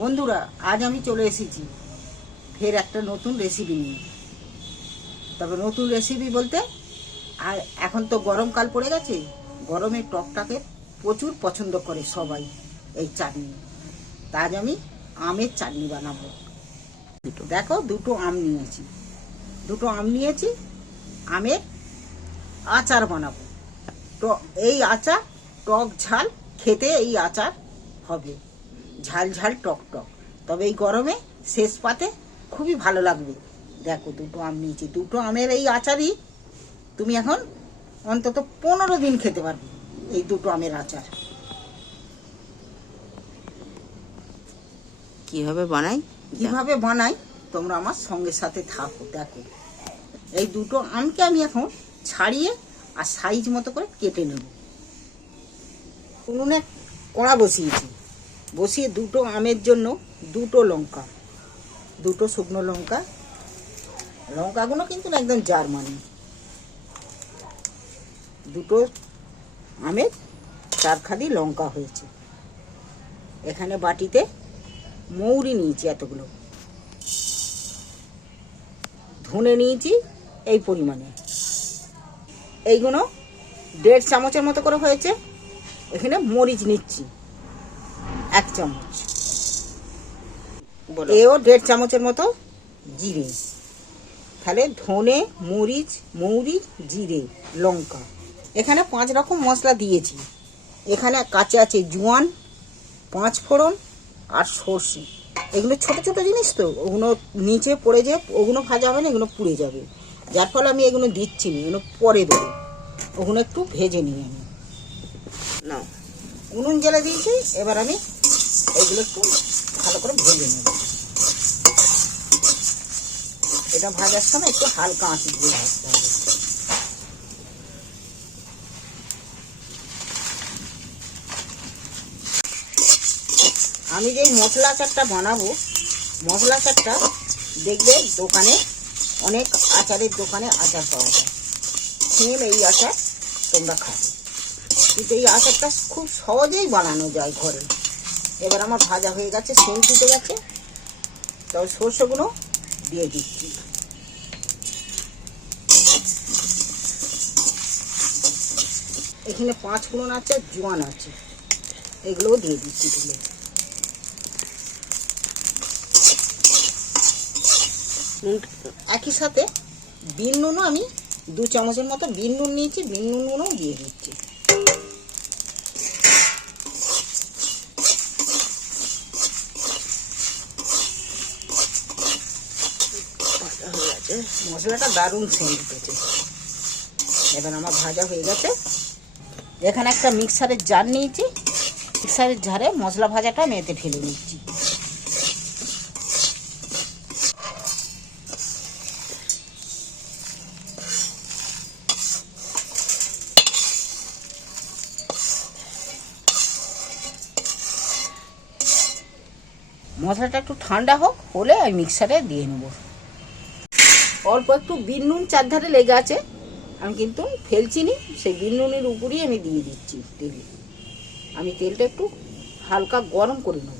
বন্ধুরা, আজ আমি চলে এসেছি ফের একটা নতুন রেসিপি নিয়ে। তবে নতুন রেসিপি বলতে, আর এখন তো গরমকাল পড়ে গেছে, গরমে টকটাকে প্রচুর পছন্দ করে সবাই এই চাটনি। তা আজ আমি আমের চাটনি বানাবো। দেখো, দুটো আম নিয়েছি, আমের আচার বানাবো। তো এই আচার টক ঝাল খেতে, এই আচার হবে ঝাল ঝাল টক টক। তবে এই গরমে শেষ পাতে খুবই ভালো লাগবে। দেখো, দুটো আম নিয়েছি, দুটো আমের এই আচারই তুমি এখন অন্তত 15 দিন খেতে পারবে। এই দুটো আমের আচার কিভাবে বানাই তোমরা আমার সঙ্গে সাথে থাকো। দেখো, এই দুটো আমকে আমি এখন ছাড়িয়ে আর সাইজ মতো করে কেটে নেব। উনুনে কড়া বসিয়ে দুটো আমের জন্য দুটো শুকনো লঙ্কা, লঙ্কাগুলো কিন্তু একদম জার্মানি। দুটো আমের 4 খাদি লঙ্কা হয়েছে। এখানে বাটিতে মৌরি নিয়েছি এতগুলো, ধনে নিয়েছি এই পরিমাণে, এইগুলো 1.5 চামচের মতো করে হয়েছে। এখানে মরিচ নিচ্ছি 1 চামচ, এও 1.5 চামচের মতো জিরে। তাহলে ধনে, মৌরি, জিরে, লঙ্কা। এখানে 5 রকম মশলা দিয়েছি। এখানে কাঁচা আছে জোয়ান, 5 ফোড়ন আর সর্ষে। এগুলো ছোট ছোট জিনিস, তো ওগুলো নিচে পড়ে যায়, ওগুলো ভাজা হবে না, এগুলো পুড়ে যাবে। যার ফলে আমি এগুলো দিচ্ছি না, এগুলো পরে দেবো। ওগুলো একটু ভেজে নিই আমি। না, উনুন জ্বালা দিয়েছি। এবার আমি এগুলো একটু ভালো করে ভেজে নেব। এটা ভাজার সময় একটু হালকা আঁচ দিয়ে ভাজতে হবে। আমি যেই মশলা আচারটা বানাবো, মশলা আচারটা দেখবে দোকানে, অনেক আচারের দোকানে আচার পাওয়া যায়। সেম এই আচার তোমরা খাবে, কিন্তু এই আচারটা খুব সহজেই বানানো যায় ঘরে। এবার আমার ভাজা হয়ে গেছে, সেন্ট উঠে গেছে। তবে সর্ষেগুলো দিয়ে দিচ্ছি। এখানে 5 ফোড়ন আছে, জোয়ান আছে, এগুলোও দিয়ে দিচ্ছি তুলে। একই সাথে বিন নুনও আমি 2 চামচের মতো বিন নুন নিয়েছি, বিন নুনও দিয়ে দিচ্ছি। মশলাটা দারুণ সেন্ট উঠেছে। এবার আমার ভাজা হয়ে গেছে। এখানে একটা মিক্সারের জার নিয়েছি, মিক্সারের জারে মশলা ভাজাটা আমি এতে ঢেলে নিচ্ছি। মশলাটা একটু ঠান্ডা হলে আমি মিক্সারে দিয়ে নেব। অল্প একটু বিন নুন চারধারে লেগে আছে, আমি কিন্তু ফেলছি নি, সেই বিন নুনের উপরেই আমি দিয়ে দিচ্ছি তেলে। আমি তেলটা একটু হালকা গরম করে নেব।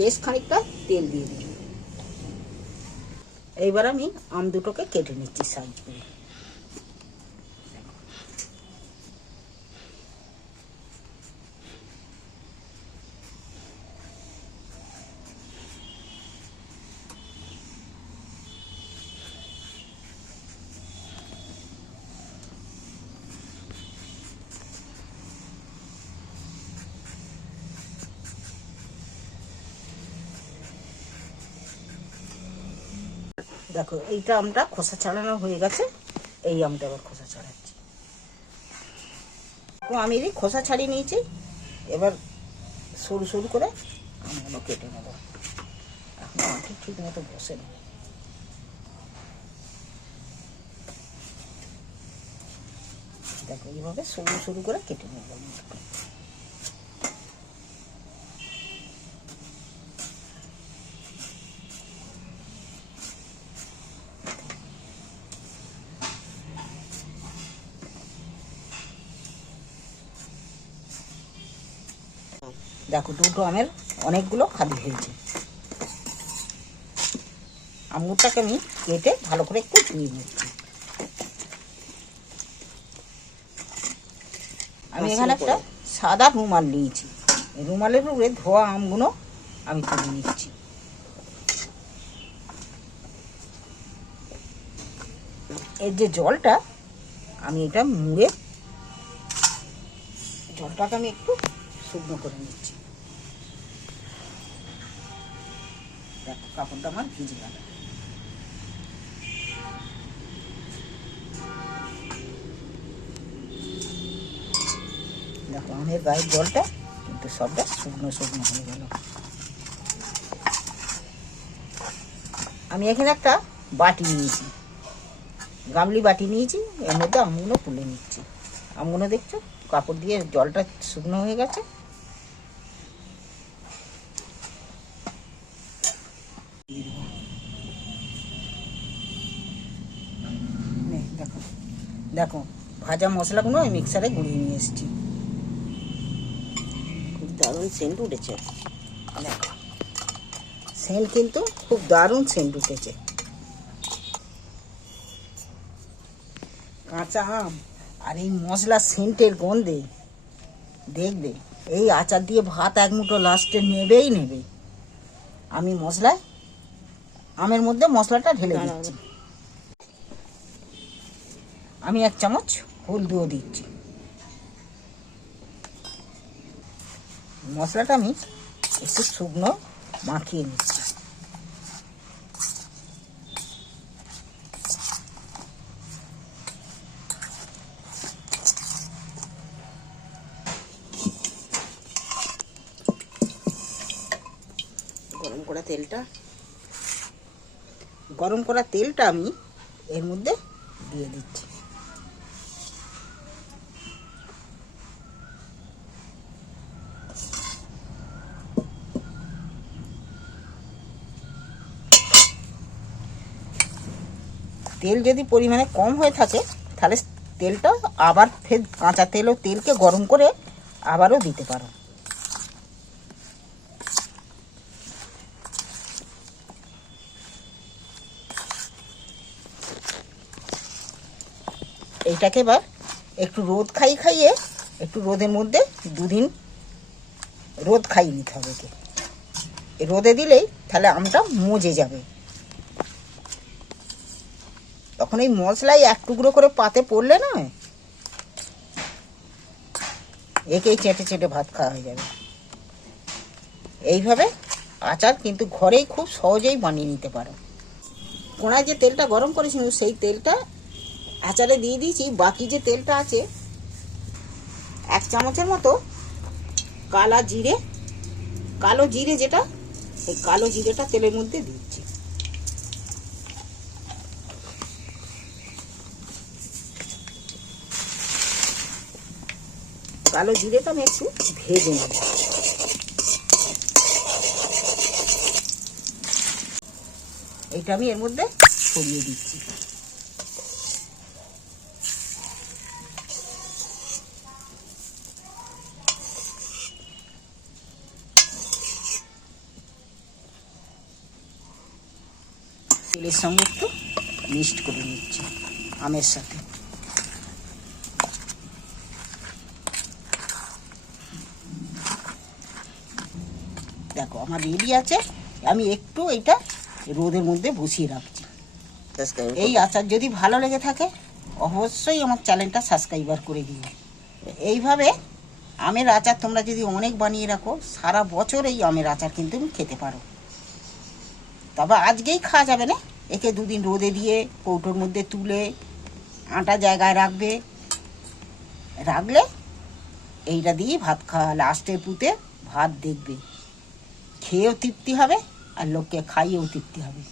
বেশ খানিকটা তেল দিয়ে দিই। এইবার আমি আম দুটোকে কেটে নিচ্ছি সাইজ করে। দেখো, এইটা আমটা খোসা ছাড়ানো হয়ে গেছে। এই আমটা আবার খোসা ছাড়াচ্ছি। তো আমি এই খোসা ছাড়িয়ে নিয়েছি। এবার সরু সরু করে আমগুলো কেটে নেব। এখন আমটি ঠিক মতো বসে না। দেখো, এইভাবে সরু সরু করে কেটে নেব। দেখো, দুটো আমের অনেকগুলো খালি হয়েছে। আঙুরটাকে আমি কেটে ভালো করে একটু ধুয়ে নিচ্ছি। আমি এখানে একটা সাদা রুমাল নিয়েছি, এই রুমালের উপরে ধোয়া আমগুলো আমি তুলে নিচ্ছি। এর যে জলটা আমি এটা মুড়ে জলটাকে আমি একটু শুকনো করে নিচ্ছি। দেখো কাপড়টা আমার ভিজে গেল। দেখো আমের গায়ের জলটা কিন্তু সবটা শুকনো শুকনো হয়ে গেল। আমি এখানে একটা বাটি নিয়েছি, গামলি বাটি নিয়েছি, এর মধ্যে আমগুলো তুলে নিচ্ছি। আমগুলো দেখছো কাপড় দিয়ে জলটা শুকনো হয়ে গেছে। দেখো দেখো ভাজা মশলাগুলো আমি মিক্সারে গুঁড়িয়ে নিয়ে এসেছি। খুব দারুণ সেন্ট উঠেছে। দেখো সেন্ট কিন্তু খুব দারুণ সেন্ট উঠেছে। কাঁচা আম আর এই মশলা সেন্টের গন্ধে দেখবে এই আচার দিয়ে ভাত এক মুঠো লাস্টে নেবেই নেবে। আমি মশলায় আমের মধ্যে মশলাটা ঢেলে দিচ্ছি। আমি 1 চামচ হলদিও দিচ্ছি। মশলাটা আমি একটু শুকনো মাখিয়ে নিচ্ছি। গরম করা তেলটা আমি এর মধ্যে দিয়ে দিচ্ছি। তেল যদি পরিমাণে কম হয়ে থাকে তাহলে তেলটা আবার ফের কাঁচা তেল ও তেলকে গরম করে আবারও দিতে পারো। এইটাকে এবার একটু রোদ খাইয়ে একটু রোদের মধ্যে 2 দিন রোদ খাইয়ে নিতে হবে। রোদে দিলেই তাহলে আমটা মজে যাবে। তখন এই মশলাই 1 টুকরো করে পাতে পড়লে না একেই চেটে চেটে ভাত খাওয়া হয়ে যাবে। এইভাবে আচার কিন্তু ঘরেই খুব সহজেই বানিয়ে নিতে পারো। কোনায় যে তেলটা গরম করেছিল সেই তেলটা আচারে দিয়ে দিয়েছি। বাকি যে তেলটা আছে 1 চামচের মতো কালো জিরে যেটা, এই কালো জিরেটা তেলের মধ্যে দিচ্ছি। কালো জিরেটা আমি একটু ভেজে নেব। এইটা আমি এর মধ্যে ছড়িয়ে দিচ্ছি। তেলের সঙ্গে একটু মিক্সড করে নিচ্ছি আমের সাথে। দেখো আমার রেডি আছে। আমি একটু এটা রোদের মধ্যে বসিয়ে রাখছি। এই আচার যদি ভালো লেগে থাকে অবশ্যই আমার চ্যানেলটা সাবস্ক্রাইবার করে দিও। এইভাবে আমের আচার তোমরা যদি অনেক বানিয়ে রাখো সারা বছর এই আমের আচার কিন্তু খেতে পারো। তবে আজকেই খাওয়া যাবে না, একে 2 দিন রোদে দিয়ে কৌটোর মধ্যে তুলে আটা জায়গায় রাখলে এইটা দিয়ে ভাত খাওয়া লাস্টের পুঁতে ভাত দেখবে খেয়েও তৃপ্তি হবে আর লোককে খাইয়েও তৃপ্তি হবে।